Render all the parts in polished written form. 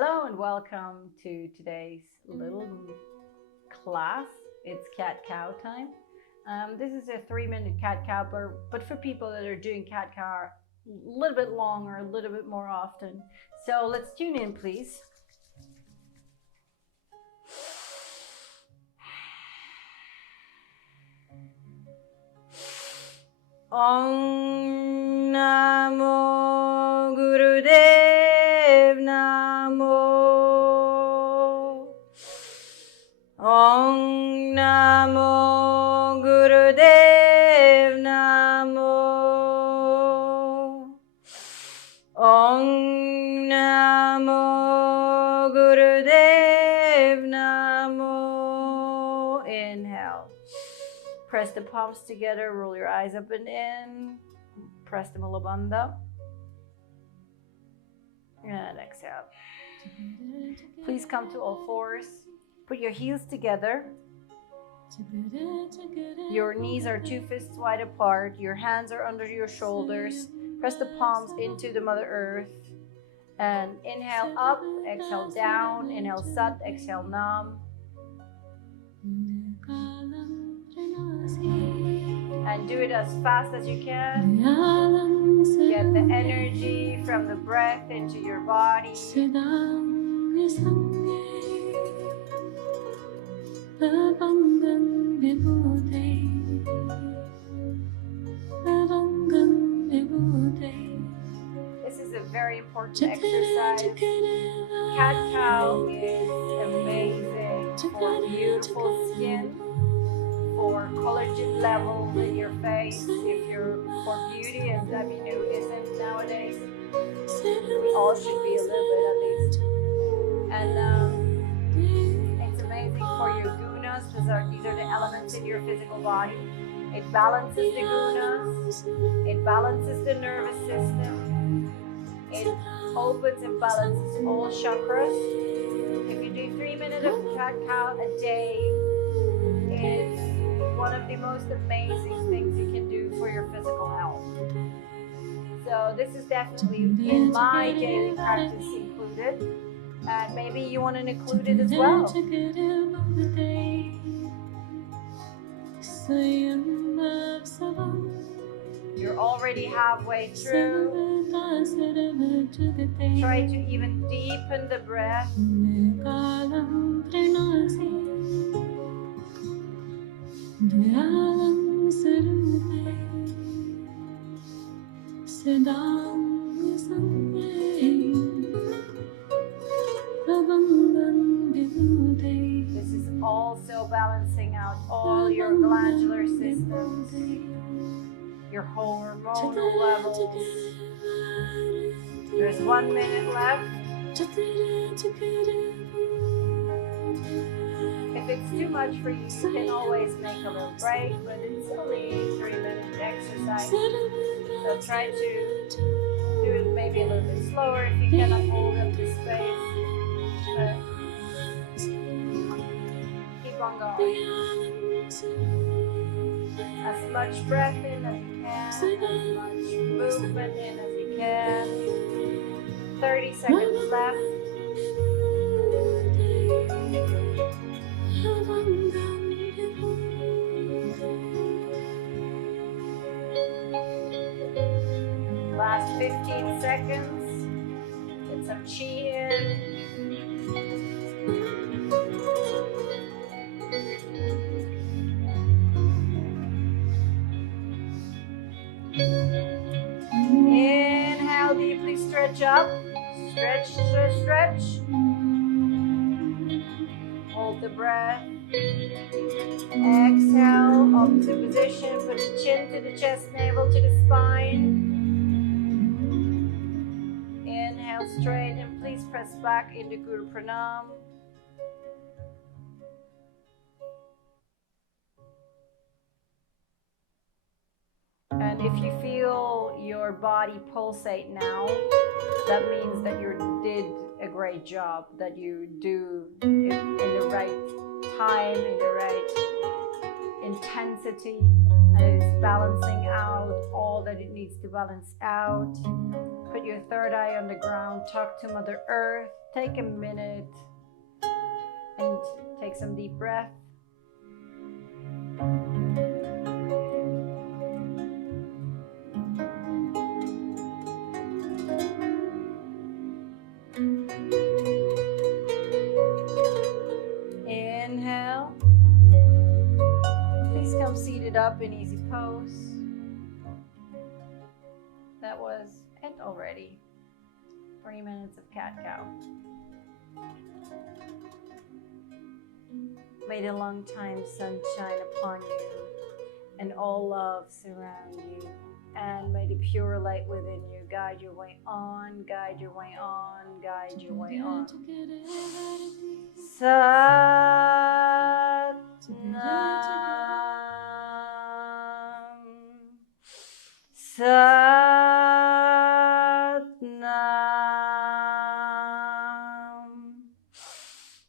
Hello and welcome to today's little class. It's cat-cow time. This is a 3-minute cat-cow, but for people that are doing cat-cow a little bit longer, a little bit more often. So let's tune in, please. Om Namo Gurudev Namo. Om Namo Gurudev Namo. Om Namo Gurudev Namo. Inhale. Press the palms together, roll your eyes up and in. Press the Mulabandha. And exhale. Please come to all fours. Put your heels together. Your knees are 2 fists wide apart. Your hands are under your shoulders. Press the palms into the Mother Earth. And inhale up, exhale down. Inhale Sat, exhale Nam. And do it as fast as you can. Get the energy from the breath into your body. This is a very important exercise. Cat-cow is amazing for beautiful skin, for collagen levels in your face, if you're for beauty, and diminutism nowadays. We all should be a little bit at least. And it's amazing for your gunas. These are the elements in your physical body. It balances the gunas. It balances the nervous system. It opens and balances all chakras. If you do 3 minutes of cat-cow a day, it's one of the most amazing things you can do for your physical health. So this is definitely in my daily practice included, and maybe you want to include it as well. You're already halfway through. Try to even deepen the breath. This is also balancing out all your glandular systems, your hormonal levels. There's 1 minute left. If it's too much for you, you can always make a little break, but it's only a 3-minute exercise. So try to do it maybe a little bit slower if you cannot hold up the space. But keep on going. As much breath in as you can, as much movement in as you can. 30 seconds left. Last 15 seconds. Get some chi in. Inhale deeply, stretch up. Stretch, stretch, stretch. Hold the breath. Exhale, opposite position. Put the chin to the chest, navel to the spine. Inhale straight, and please press back into Guru Pranam. And if you feel your body pulsate now, that means that you did a great job, that you do it in the right time, in the right intensity, and it is balancing out all that it needs to balance out. Put your third eye on the ground. Talk to Mother Earth. Take a minute and take some deep breath. Inhale. Please come seated up in easy pose. That was it already. 20 minutes of cat-cow. May the long time sun shine upon you and all love surround you. And may the pure light within you guide your way on, guide your way on, guide your way on. Sat Nam. Sat Nam.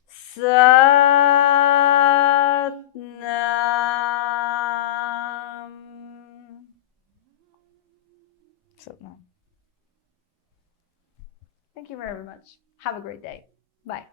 Sat Nam. Sat Nam. Thank you very much. Have a great day. Bye.